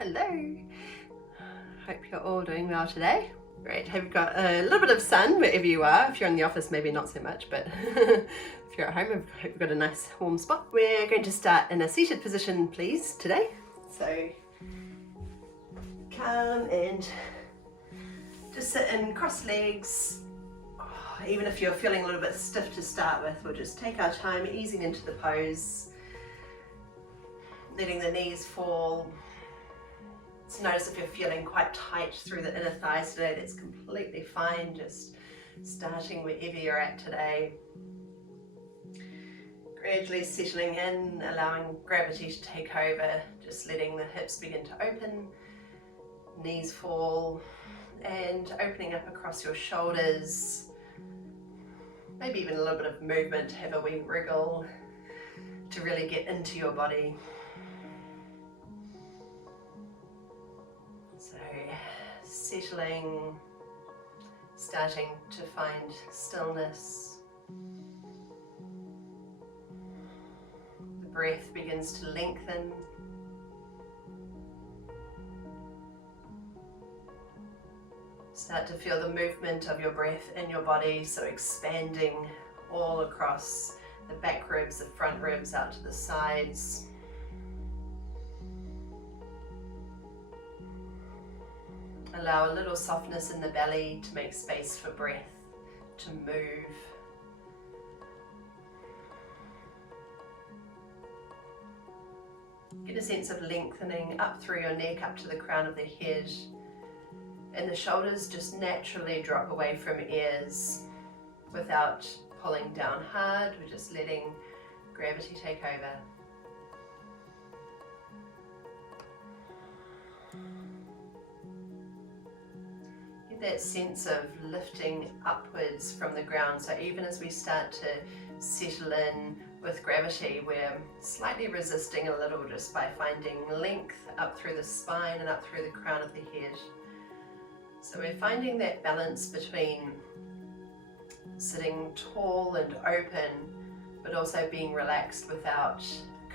Hello. Hope you're all doing well today. Great, have you got a little bit of sun wherever you are? If you're in the office, maybe not so much, but if you're at home, I hope you've got a nice warm spot. We're going to start in a seated position, please, today. So come and just sit in crossed legs. Even if you're feeling a little bit stiff to start with, we'll just take our time easing into the pose, letting the knees fall. So notice if you're feeling quite tight through the inner thighs today, that's completely fine. Just starting wherever you're at today. Gradually settling in, allowing gravity to take over, just letting the hips begin to open, knees fall, and opening up across your shoulders. Maybe even a little bit of movement, have a wee wriggle to really get into your body. So settling, starting to find stillness. The breath begins to lengthen. Start to feel the movement of your breath in your body, so expanding all across the back ribs, the front ribs, out to the sides. Allow a little softness in the belly to make space for breath to move. Get a sense of lengthening up through your neck, up to the crown of the head. And the shoulders just naturally drop away from ears without pulling down hard. We're just letting gravity take over. Get that sense of lifting upwards from the ground. So even as we start to settle in with gravity, we're slightly resisting a little just by finding length up through the spine and up through the crown of the head. So we're finding that balance between sitting tall and open, but also being relaxed without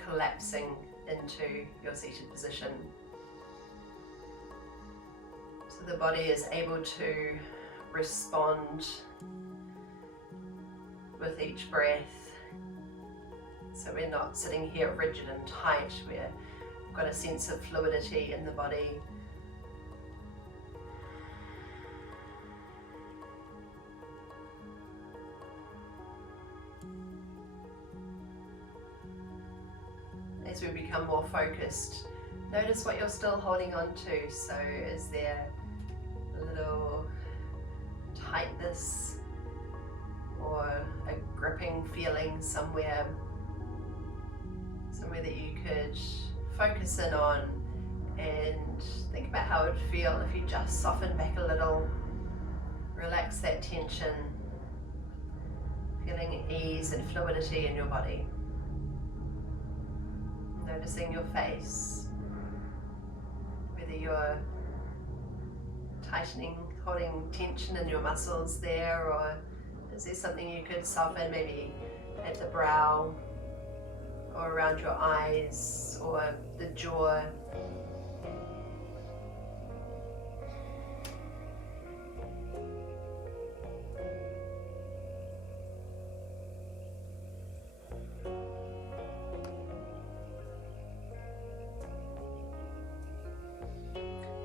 collapsing into your seated position. So the body is able to respond with each breath. So we're not sitting here rigid and tight, we've got a sense of fluidity in the body. As we become more focused, notice what you're still holding on to. So is there a little tightness or a gripping feeling somewhere that you could focus in on, and think about how it would feel if you just soften back a little, relax that tension, feeling ease and fluidity in your body. Noticing your face, whether you're tightening, holding tension in your muscles there, or is there something you could soften, maybe at the brow, or around your eyes, or the jaw.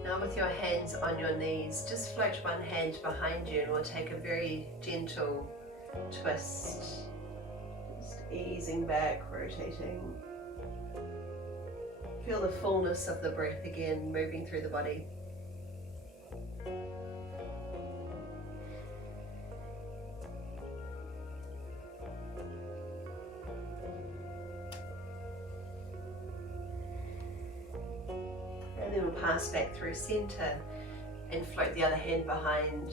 Now with your hands on your knees, just float one hand behind you and we'll take a very gentle twist. Just easing back, rotating. Feel the fullness of the breath again, moving through the body. And then we'll pass back through center and float the other hand behind.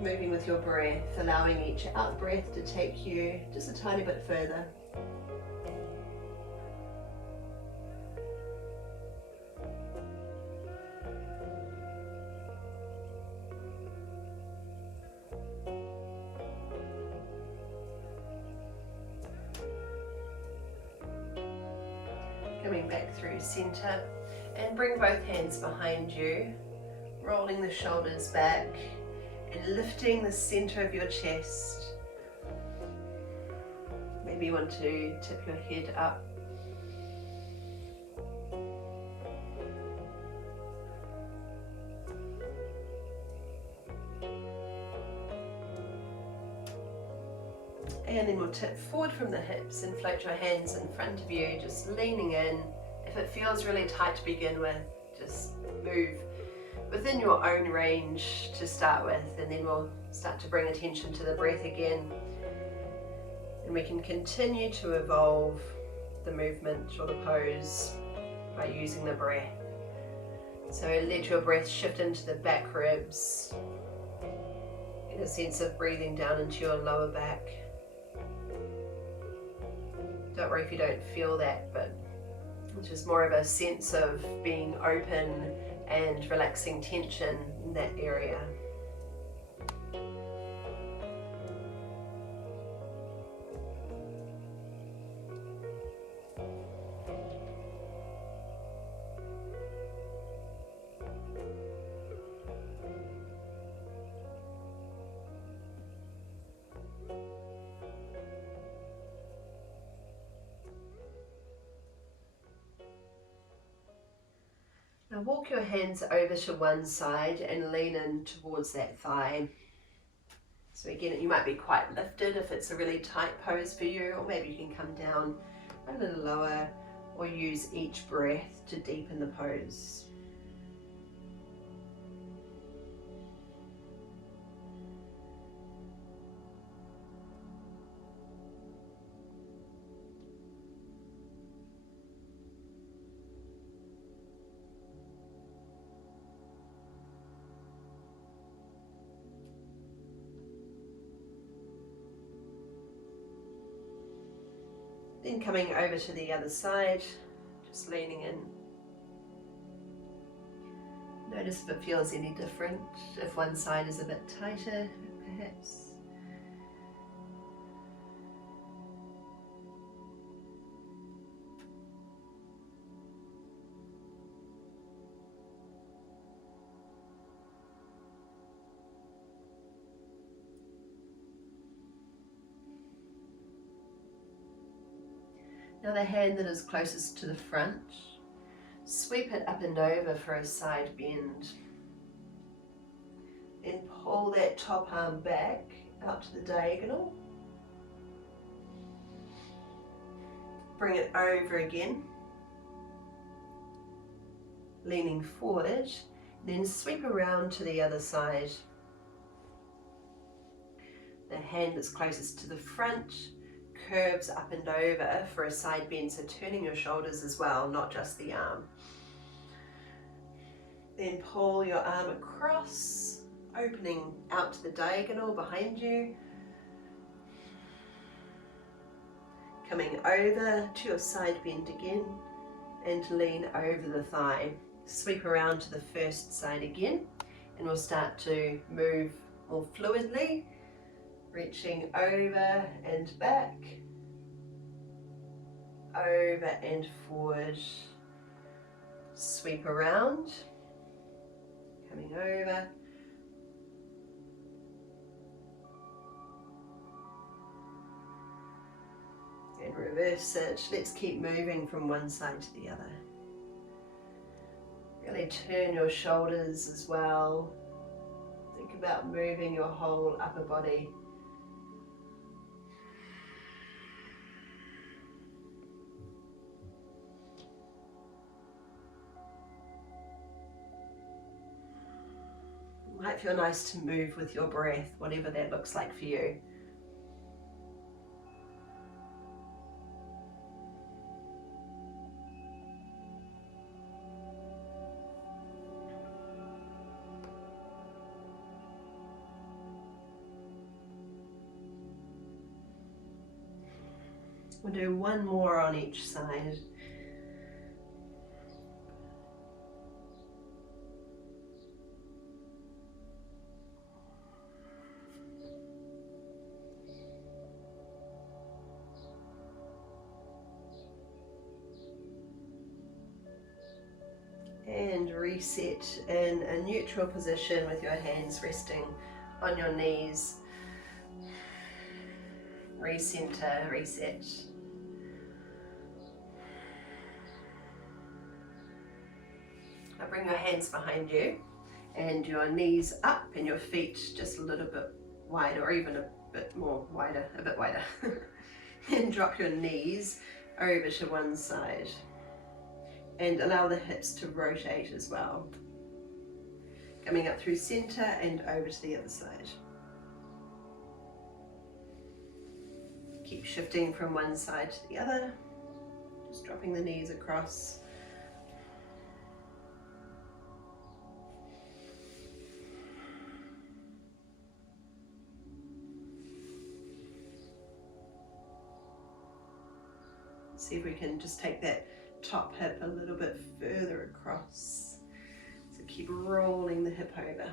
Moving with your breath, allowing each out breath to take you just a tiny bit further. Coming back through center, and bring both hands behind you, rolling the shoulders back and lifting the center of your chest. Maybe you want to tip your head up. And then we'll tip forward from the hips and float your hands in front of you, just leaning in. If it feels really tight to begin with, just move within your own range to start with, and then we'll start to bring attention to the breath again. And we can continue to evolve the movement or the pose by using the breath. So let your breath shift into the back ribs. Get a sense of breathing down into your lower back. Don't worry if you don't feel that, but it's just more of a sense of being open and relaxing tension in that area. Now walk your hands over to one side and lean in towards that thigh. So again, you might be quite lifted if it's a really tight pose for you, or maybe you can come down a little lower or use each breath to deepen the pose. Then coming over to the other side, just leaning in. Notice if it feels any different, if one side is a bit tighter, perhaps. Now the hand that is closest to the front, sweep it up and over for a side bend. Then pull that top arm back out to the diagonal. Bring it over again, leaning forward, then sweep around to the other side. The hand that's closest to the front curves up and over for a side bend, so turning your shoulders as well, not just the arm. Then pull your arm across, opening out to the diagonal behind you. Coming over to your side bend again and lean over the thigh. Sweep around to the first side again, and we'll start to move more fluidly, reaching over and back, over and forward. Sweep around, coming over, and reverse it. Let's keep moving from one side to the other. Really turn your shoulders as well. Think about moving your whole upper body. It might feel nice to move with your breath, whatever that looks like for you. We'll do one more on each side. reset in a neutral position with your hands resting on your knees. Recenter, reset. Now bring your hands behind you and your knees up and your feet just a little bit wider, or even a bit more wider, a bit wider. And drop your knees over to one side and allow the hips to rotate as well. Coming up through center and over to the other side. Keep shifting from one side to the other, just dropping the knees across. See if we can just take that top hip a little bit further across. So keep rolling the hip over.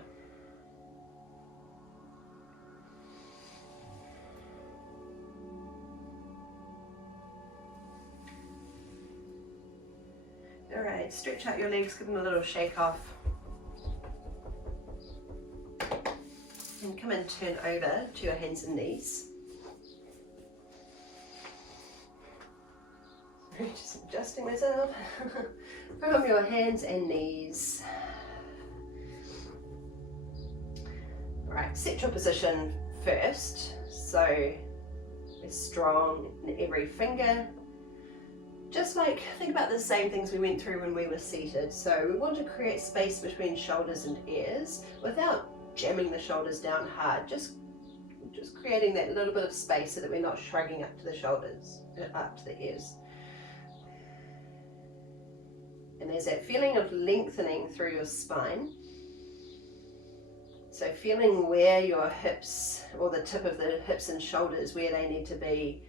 All right, stretch out your legs, give them a little shake off. And come and turn over to your hands and knees. Just adjusting myself. From your hands and knees. Right, set your position first. So we're strong in every finger. Just like, think about the same things we went through when we were seated. So we want to create space between shoulders and ears without jamming the shoulders down hard. Just creating that little bit of space so that we're not shrugging up to the shoulders, up to the ears. And there's that feeling of lengthening through your spine. So feeling where your hips, or the tip of the hips and shoulders, where they need to be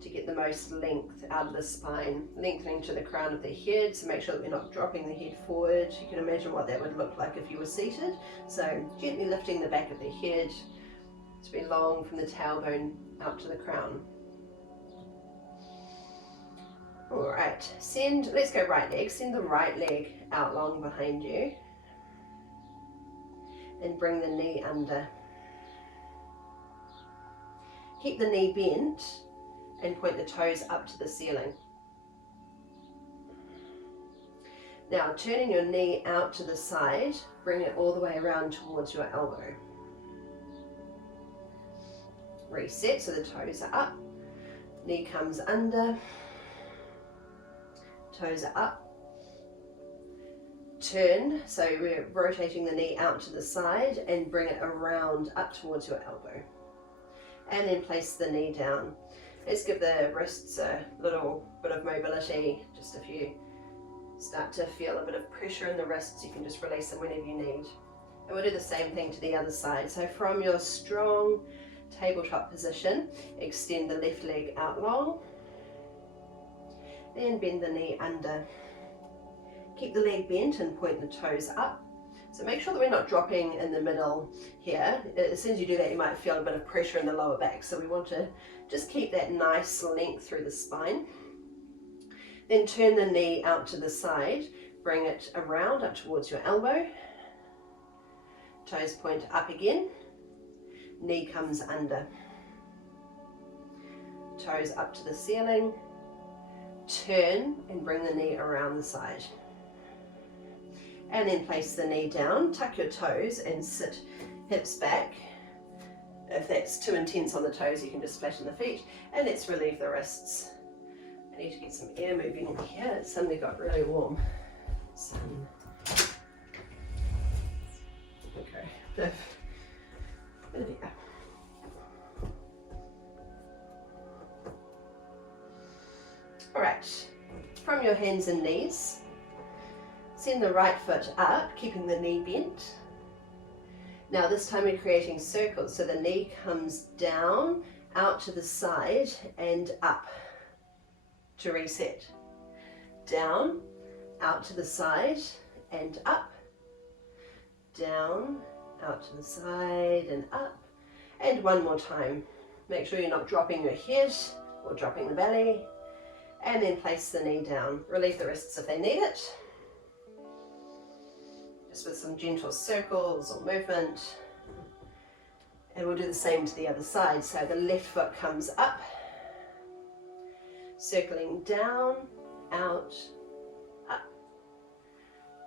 to get the most length out of the spine. Lengthening to the crown of the head, so make sure that we're not dropping the head forward. You can imagine what that would look like if you were seated. So gently lifting the back of the head to be long from the tailbone out to the crown. All right, let's go right leg. Send the right leg out long behind you. And bring the knee under. Keep the knee bent and point the toes up to the ceiling. Now, turning your knee out to the side, bring it all the way around towards your elbow. Reset, so the toes are up. Knee comes under. Toes are up. Turn, so we're rotating the knee out to the side and bring it around up towards your elbow. And then place the knee down. Let's give the wrists a little bit of mobility. Just if you start to feel a bit of pressure in the wrists, you can just release them whenever you need. And we'll do the same thing to the other side. So from your strong tabletop position, extend the left leg out long. Then bend the knee under. Keep the leg bent and point the toes up. So make sure that we're not dropping in the middle here. As soon as you do that, you might feel a bit of pressure in the lower back. So we want to just keep that nice length through the spine. Then turn the knee out to the side. Bring it around up towards your elbow. Toes point up again. Knee comes under. Toes up to the ceiling. Turn and bring the knee around the side. And then place the knee down, tuck your toes and sit hips back. If that's too intense on the toes, you can just flatten the feet. And let's relieve the wrists. I need to get some air moving in here. It suddenly got really warm. Sun. Okay, there we go. All right, from your hands and knees, send the right foot up, keeping the knee bent. Now this time we're creating circles, so the knee comes down, out to the side and up to reset. Down, out to the side and up. Down, out to the side and up. And one more time. Make sure you're not dropping your head or dropping the belly. And then place the knee down. Relieve the wrists if they need it. just with some gentle circles or movement. And we'll do the same to the other side. So the left foot comes up, circling down, out, up,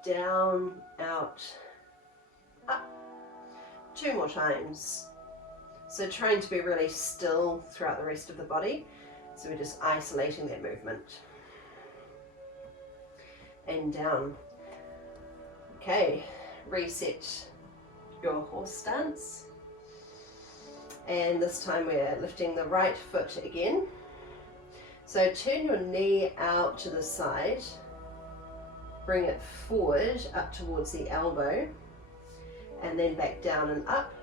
down, out, up. 2 more times. So trying to be really still throughout the rest of the body. So we're just isolating that movement. And down. Okay, reset your horse stance. And this time we're lifting the right foot again. So turn your knee out to the side, bring it forward up towards the elbow, and then back down and up,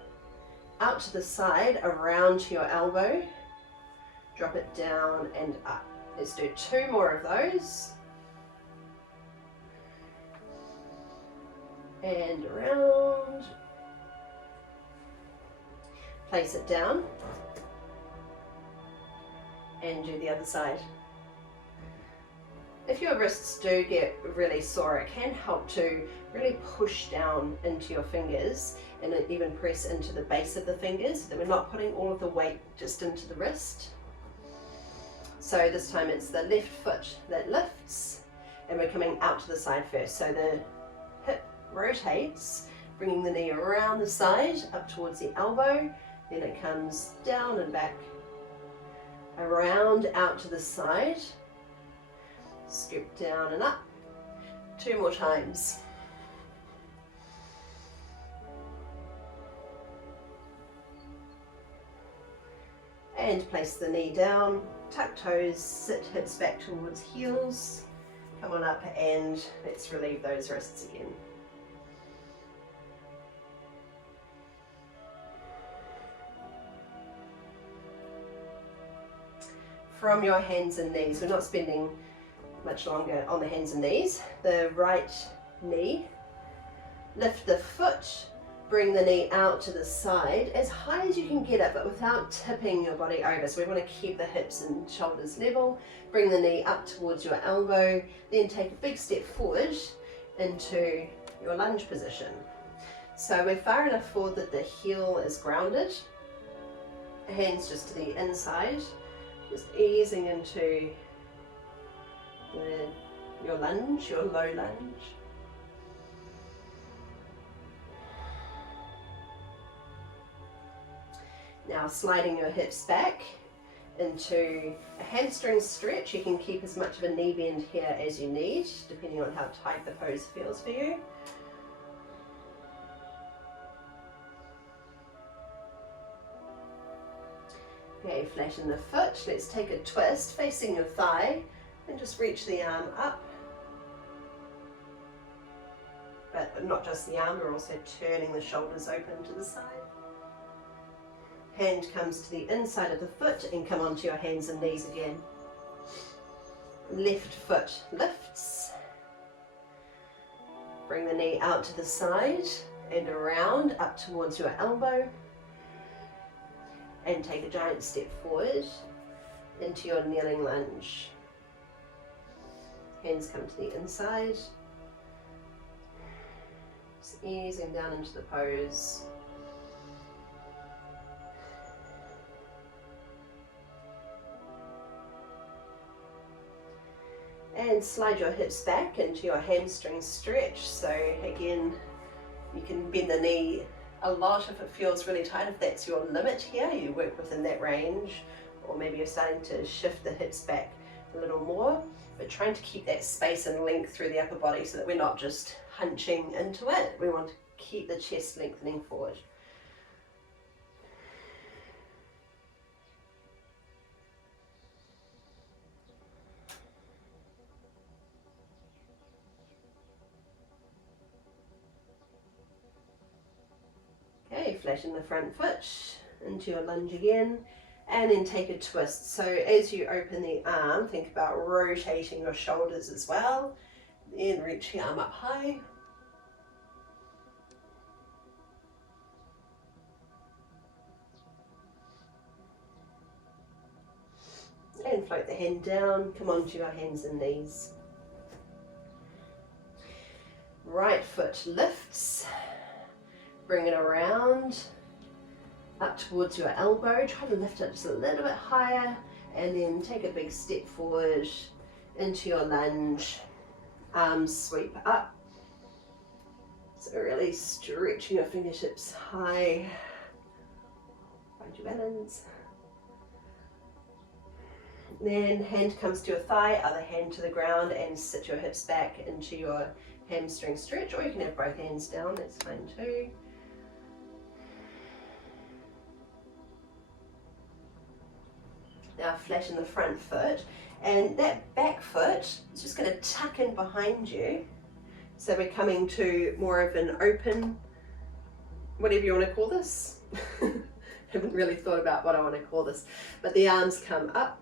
out to the side, around to your elbow, drop it down and up. Let's do 2 more of those. And around. Place it down and do the other side. If your wrists do get really sore, it can help to really push down into your fingers and even press into the base of the fingers so that we're not putting all of the weight just into the wrist. So this time it's the left foot that lifts and we're coming out to the side first. So the hip rotates, bringing the knee around the side up towards the elbow. Then it comes down and back, around, out to the side, scoop down and up. 2 more times. And place the knee down, tuck toes, sit hips back towards heels. Come on up and let's relieve those wrists again. From your hands and knees, we're not spending much longer on the hands and knees. The right knee, lift the foot, bring the knee out to the side as high as you can get it, but without tipping your body over. So we want to keep the hips and shoulders level. Bring the knee up towards your elbow, then take a big step forward into your lunge position. So we're far enough forward that the heel is grounded, hands just to the inside. Just easing into your lunge, your low lunge. Now sliding your hips back into a hamstring stretch. You can keep as much of a knee bend here as you need, depending on how tight the pose feels for you. Okay, flatten the foot. Let's take a twist facing your thigh and just reach the arm up. But not just the arm, we're also turning the shoulders open to the side. Hand comes to the inside of the foot and come onto your hands and knees again. Left foot lifts. Bring the knee out to the side and around up towards your elbow. And take a giant step forward into your kneeling lunge. Hands come to the inside. Just easing down into the pose. And slide your hips back into your hamstring stretch. So again, you can bend the knee a lot if it feels really tight. If that's your limit here, you work within that range, or maybe you're starting to shift the hips back a little more, but trying to keep that space and length through the upper body so that we're not just hunching into it. We want to keep the chest lengthening forward. Okay, flatten the front foot into your lunge again, and then take a twist. So as you open the arm, think about rotating your shoulders as well. Then reach the arm up high. And float the hand down, come onto your hands and knees. Right foot lifts, bring it around, up towards your elbow, try to lift it just a little bit higher, and then take a big step forward into your lunge, arms sweep up. So really stretching your fingertips high, find your balance. Then hand comes to your thigh, other hand to the ground, and sit your hips back into your hamstring stretch, or you can have both hands down, that's fine too. Now flatten the front foot, and that back foot is just going to tuck in behind you. So we're coming to more of an open, whatever you want to call this. Haven't really thought about what I want to call this, but the arms come up.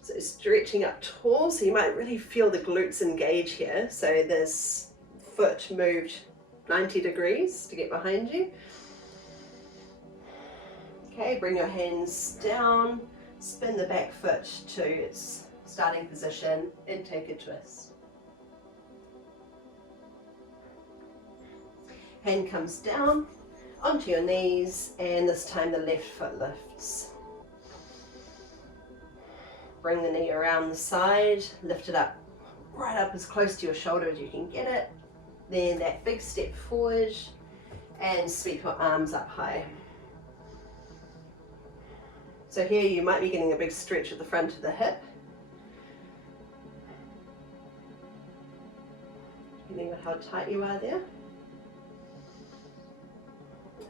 So stretching up tall, so you might really feel the glutes engage here. So this foot moved 90 degrees to get behind you. Okay, bring your hands down, spin the back foot to its starting position and take a twist. Hand comes down onto your knees, and this time the left foot lifts. Bring the knee around the side, lift it up, right up as close to your shoulder as you can get it. Then that big step forward and sweep your arms up high. So here you might be getting a big stretch at the front of the hip. Depending on how tight you are there.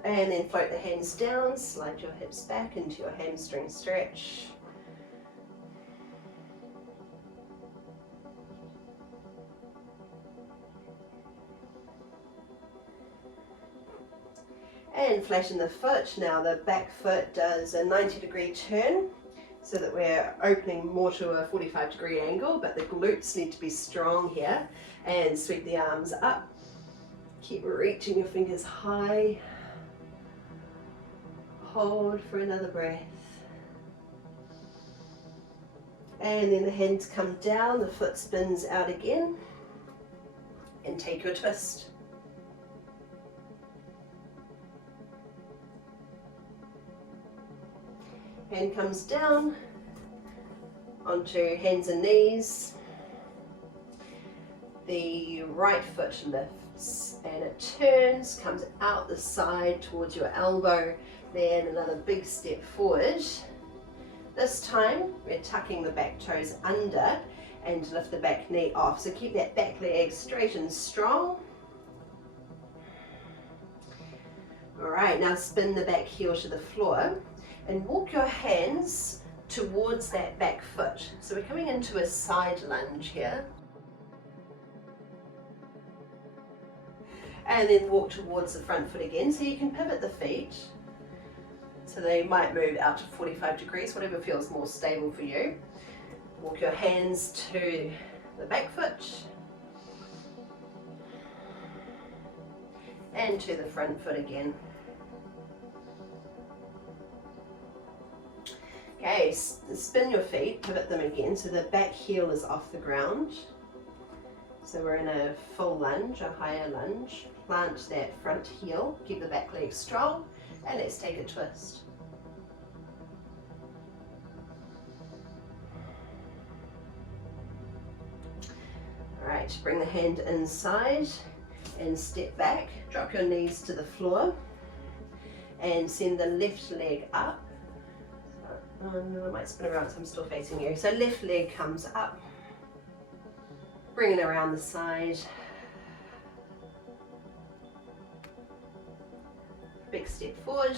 And then float the hands down, slide your hips back into your hamstring stretch. And flatten the foot. Now the back foot does a 90-degree turn so that we're opening more to a 45-degree angle, but the glutes need to be strong here. And sweep the arms up. Keep reaching your fingers high. Hold for another breath. And then the hands come down, the foot spins out again, and take your twist. Hand comes down onto hands and knees. The right foot lifts and it turns, comes out the side towards your elbow. Then another big step forward. This time we're tucking the back toes under and lift the back knee off. So keep that back leg straight and strong. All right, now spin the back heel to the floor and walk your hands towards that back foot. So we're coming into a side lunge here. And then walk towards the front foot again, so you can pivot the feet. So they might move out to 45 degrees, whatever feels more stable for you. Walk your hands to the back foot and to the front foot again. Okay, spin your feet, pivot them again, so the back heel is off the ground. So we're in a full lunge, a higher lunge. Plant that front heel, keep the back leg strong, and let's take a twist. All right, bring the hand inside and step back. Drop your knees to the floor and send the left leg up. I might spin around so I'm still facing you. So left leg comes up. Bring it around the side. Big step forward.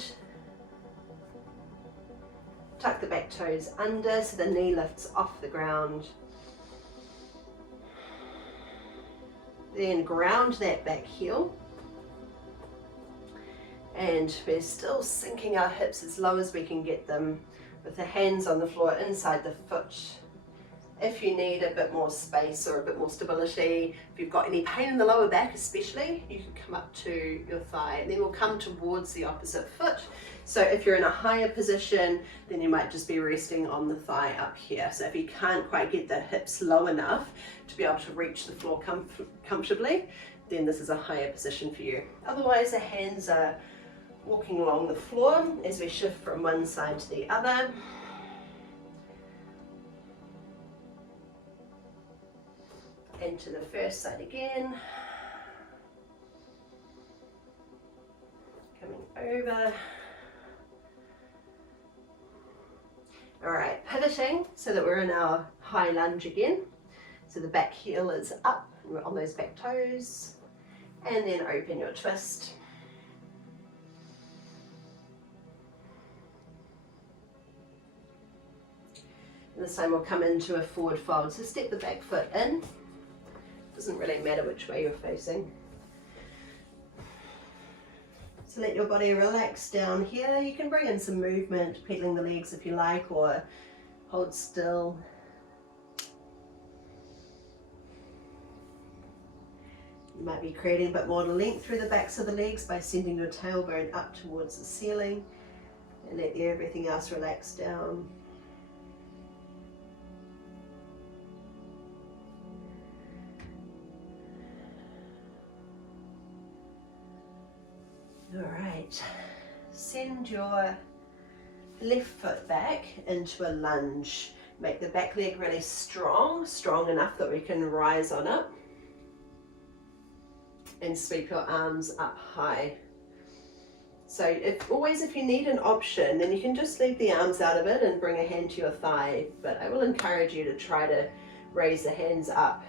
Tuck the back toes under so the knee lifts off the ground. Then ground that back heel. And we're still sinking our hips as low as we can get them with the hands on the floor inside the foot. If you need a bit more space or a bit more stability, if you've got any pain in the lower back especially, you can come up to your thigh and then we'll come towards the opposite foot. So if you're in a higher position, then you might just be resting on the thigh up here. So if you can't quite get the hips low enough to be able to reach the floor comfortably, then this is a higher position for you. Otherwise, the hands are walking along the floor as we shift from one side to the other. And to the first side again. Coming over. All right, pivoting so that we're in our high lunge again. So the back heel is up, and we're on those back toes. And then open your twist. And this time we'll come into a forward fold. So step the back foot in. Doesn't really matter which way you're facing. So let your body relax down here. You can bring in some movement, pedaling the legs if you like, or hold still. You might be creating a bit more length through the backs of the legs by sending your tailbone up towards the ceiling, and let everything else relax down. All right, send your left foot back into a lunge. Make the back leg really strong enough that we can rise on up. And sweep your arms up high. So if you need an option, then you can just leave the arms out of it and bring a hand to your thigh. But I will encourage you to try to raise the hands up.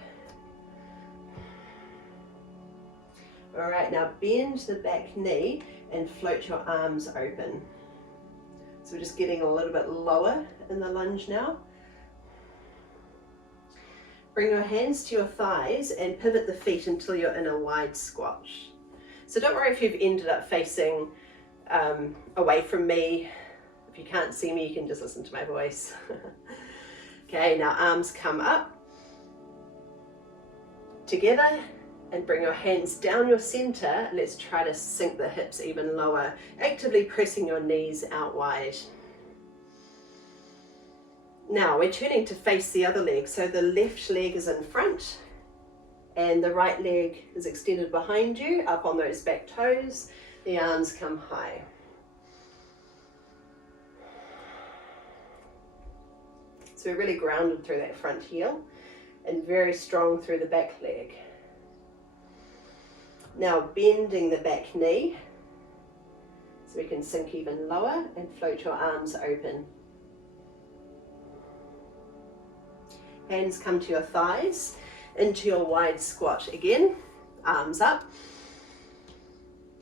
All right, now bend the back knee and float your arms open. So we're just getting a little bit lower in the lunge now. Bring your hands to your thighs and pivot the feet until you're in a wide squat. So don't worry if you've ended up facing away from me. If you can't see me, you can just listen to my voice. Okay, now arms come up together and bring your hands down your center. Let's try to sink the hips even lower, actively pressing your knees out wide. Now we're turning to face the other leg. So the left leg is in front and the right leg is extended behind you, up on those back toes. The arms come high. So we're really grounded through that front heel and very strong through the back leg. Now bending the back knee so we can sink even lower and float your arms open. Hands come to your thighs, into your wide squat again, arms up.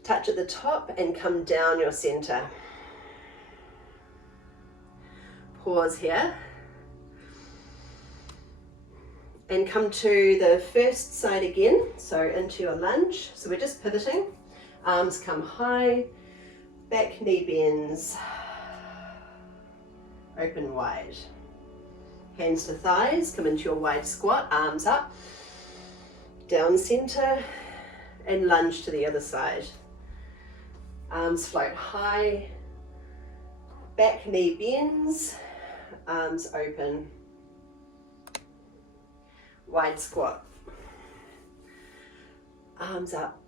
Touch at the top and come down your center. Pause here. And come to the first side again, so into your lunge. So we're just pivoting, arms come high, back knee bends, open wide. Hands to thighs, come into your wide squat, arms up, down center, and lunge to the other side. Arms float high, back knee bends, arms open. Wide squat, arms up.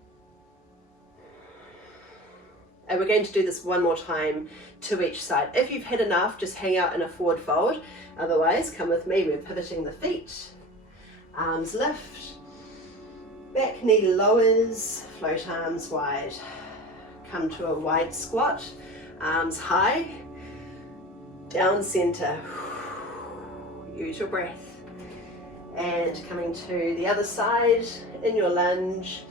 And we're going to do this one more time to each side. If you've had enough, just hang out in a forward fold. Otherwise, come with me, we're pivoting the feet. Arms lift, back knee lowers, float arms wide. Come to a wide squat, arms high, down center. Use your breath. And coming to the other side in your lunge,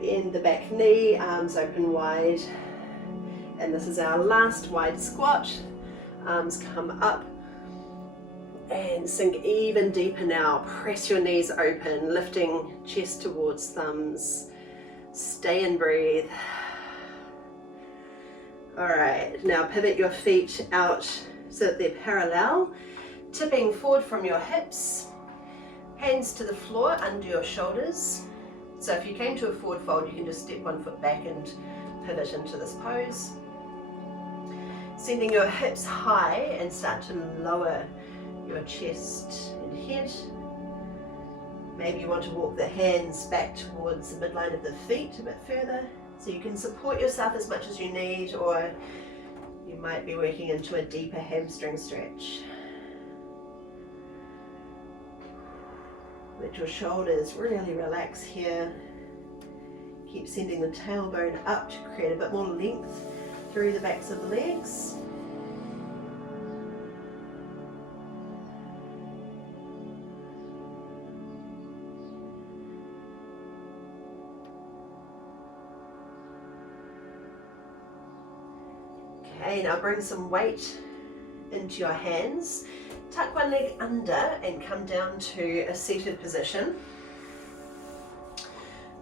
bend the back knee, arms open wide, and this is our last wide squat. Arms come up and sink even deeper now. Press your knees open, lifting chest towards thumbs. Stay and breathe. All right, now pivot your feet out so that they're parallel. Tipping forward from your hips, hands to the floor under your shoulders. So if you came to a forward fold, you can just step one foot back and pivot into this pose. Sending your hips high and start to lower your chest and head. Maybe you want to walk the hands back towards the midline of the feet a bit further, so you can support yourself as much as you need, or you might be working into a deeper hamstring stretch. Let your shoulders really relax here. Keep sending the tailbone up to create a bit more length through the backs of the legs. Okay, now bring some weight into your hands. Tuck one leg under and come down to a seated position.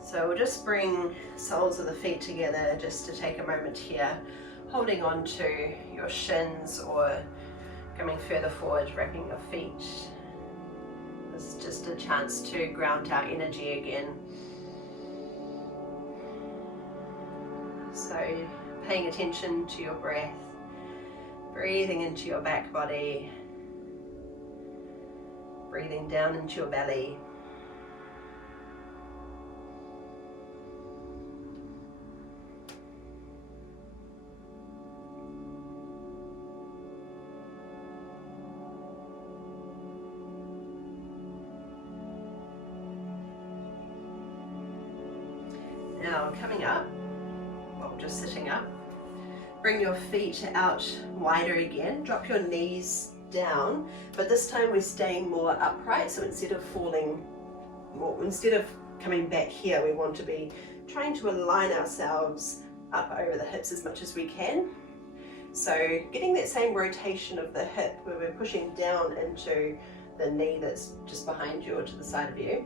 So we'll just bring soles of the feet together just to take a moment here, holding on to your shins or coming further forward, wrapping your feet. This is just a chance to ground our energy again. So paying attention to your breath, breathing into your back body, breathing down into your belly. Now coming up, well, just sitting up, bring your feet out wider again, drop your knees down, but this time we're staying more upright, so instead of coming back here, we want to be trying to align ourselves up over the hips as much as we can. So getting that same rotation of the hip where we're pushing down into the knee that's just behind you or to the side of you,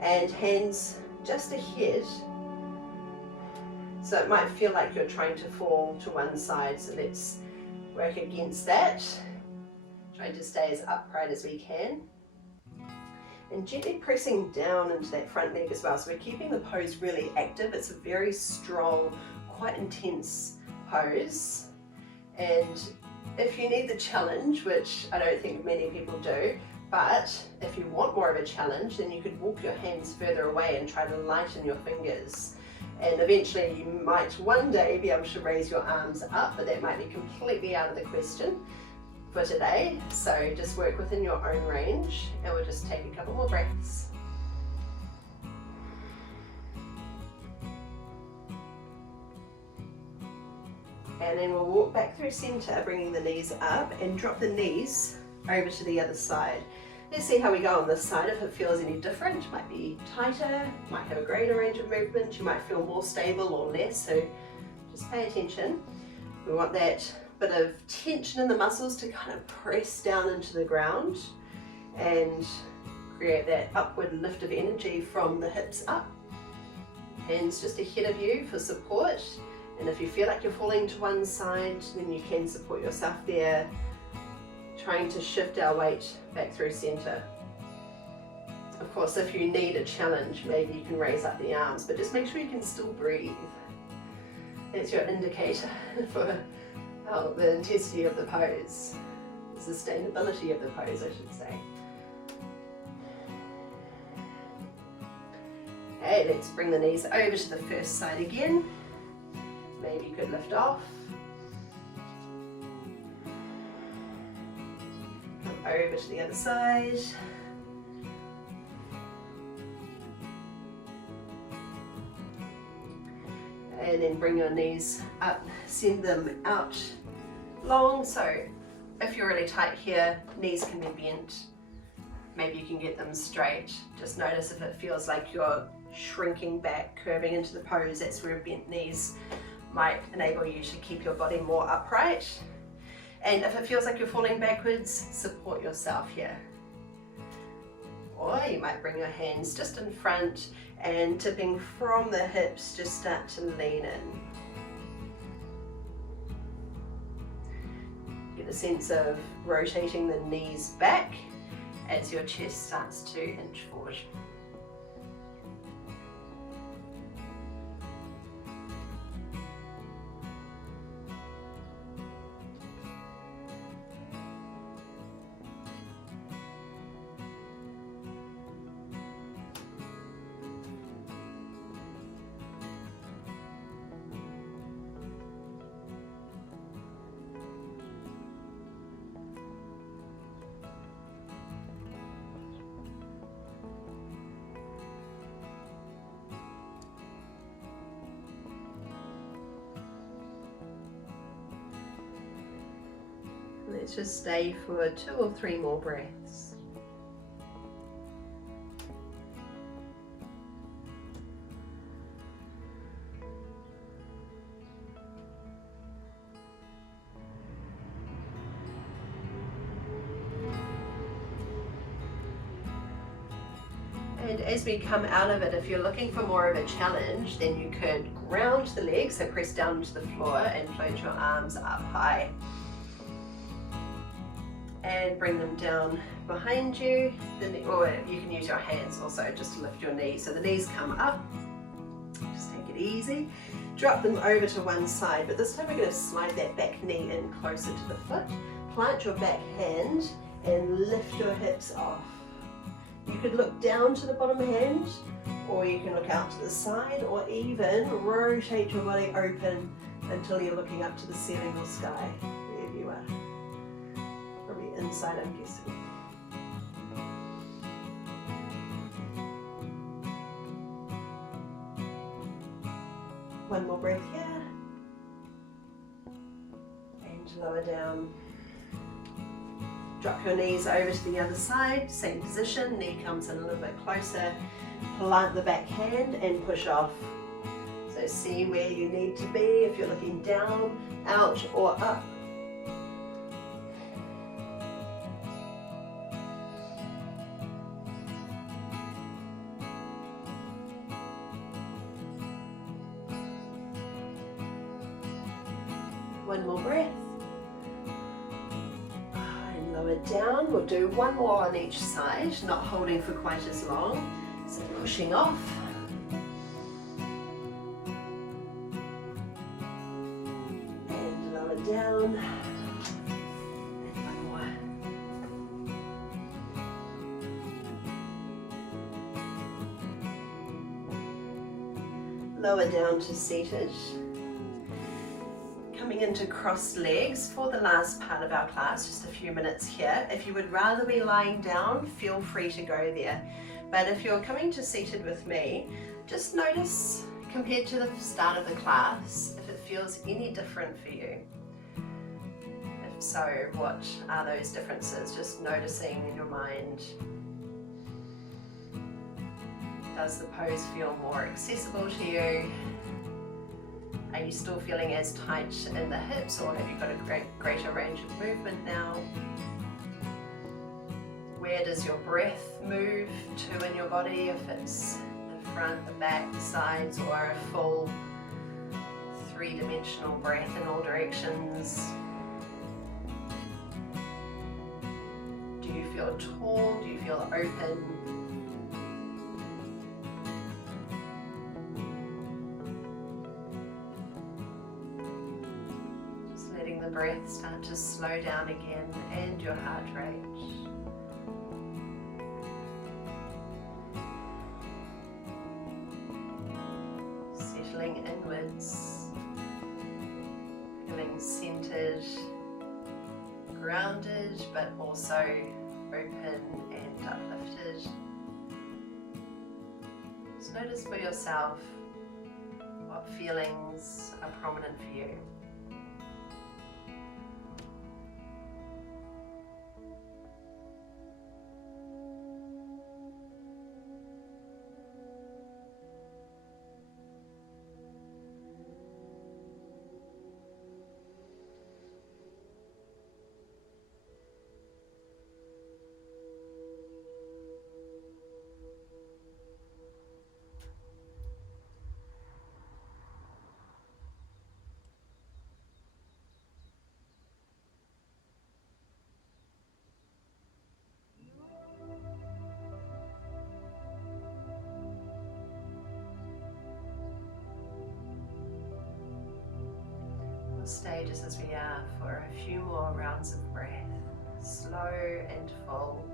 and hands just ahead. So it might feel like you're trying to fall to one side, so let's work against that. Trying to stay as upright as we can. And gently pressing down into that front leg as well. So we're keeping the pose really active. It's a very strong, quite intense pose. And if you need the challenge, which I don't think many people do, but if you want more of a challenge, then you could walk your hands further away and try to lighten your fingers. And eventually you might one day be able to raise your arms up, but that might be completely out of the question for today. So just work within your own range, and we'll just take a couple more breaths. And then we'll walk back through center, bringing the knees up, and drop the knees over to the other side. Let's see how we go on this side. If it feels any different, it might be tighter, might have a greater range of movement, you might feel more stable or less, so just pay attention. We want that bit of tension in the muscles to kind of press down into the ground and create that upward lift of energy from the hips up. Hands just ahead of you for support, and if you feel like you're falling to one side, then you can support yourself there, trying to shift our weight back through center. Of course, if you need a challenge, maybe you can raise up the arms, but just make sure you can still breathe. That's your indicator for the intensity of the pose, the sustainability of the pose, I should say. Okay, let's bring the knees over to the first side again. Maybe you could lift off. Over to the other side. And then bring your knees up, send them out long. So if you're really tight here, knees can be bent. Maybe you can get them straight. Just notice if it feels like you're shrinking back, curving into the pose, that's where bent knees might enable you to keep your body more upright. And if it feels like you're falling backwards, support yourself here. Or you might bring your hands just in front and tipping from the hips, just start to lean in. Get a sense of rotating the knees back as your chest starts to inch forward. Let's just stay for 2 or 3 more breaths. And as we come out of it, if you're looking for more of a challenge, then you could ground the legs, so press down to the floor and float your arms up high. And bring them down behind you, or you can use your hands also just to lift your knees. So the knees come up, just take it easy. Drop them over to one side, but this time we're going to slide that back knee in closer to the foot. Plant your back hand and lift your hips off. You could look down to the bottom hand, or you can look out to the side, or even rotate your body open until you're looking up to the ceiling or sky, wherever you are. Probably inside, I'm guessing. One more breath here. And lower down. Drop your knees over to the other side, same position, knee comes in a little bit closer, plant the back hand and push off. So see where you need to be, if you're looking down, out or up. One more breath. Lower down, we'll do one more on each side, not holding for quite as long, so pushing off. And lower down, and one more. Lower down to seated. Coming into crossed legs for the last part of our class, just a few minutes here. If you would rather be lying down, feel free to go there. But if you're coming to seated with me, just notice compared to the start of the class, if it feels any different for you. If so, what are those differences? Just noticing in your mind. Does the pose feel more accessible to you? Are you still feeling as tight in the hips, or have you got a greater range of movement now? Where does your breath move to in your body, if it's the front, the back, the sides, or a full 3-dimensional breath in all directions? Do you feel tall? Do you feel open? The breath start to slow down again, and your heart rate. Settling inwards, feeling centered, grounded, but also open and uplifted. Just notice for yourself what feelings are prominent for you. Stay just as we are for a few more rounds of breath, slow and full.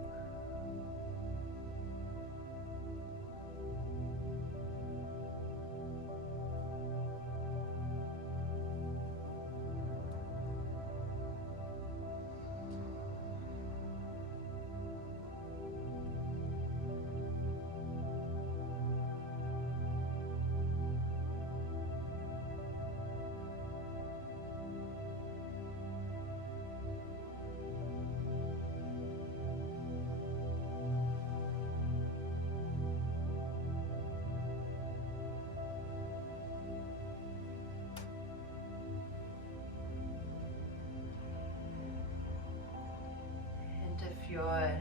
If you're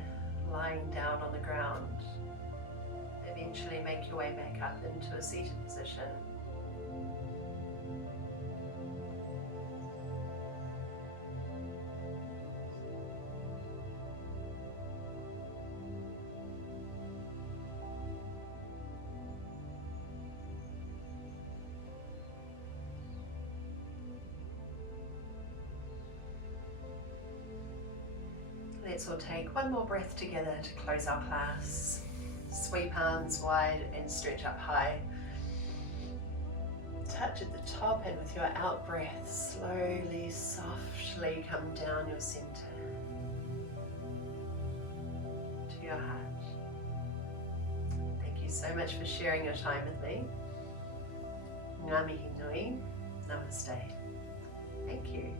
lying down on the ground, eventually make your way back up into a seated position. Let's all take one more breath together to close our class. Sweep arms wide and stretch up high. Touch at the top, and with your out breath, slowly, softly come down your center to your heart. Thank you so much for sharing your time with me. Ngā mihi nui, namaste. Thank you.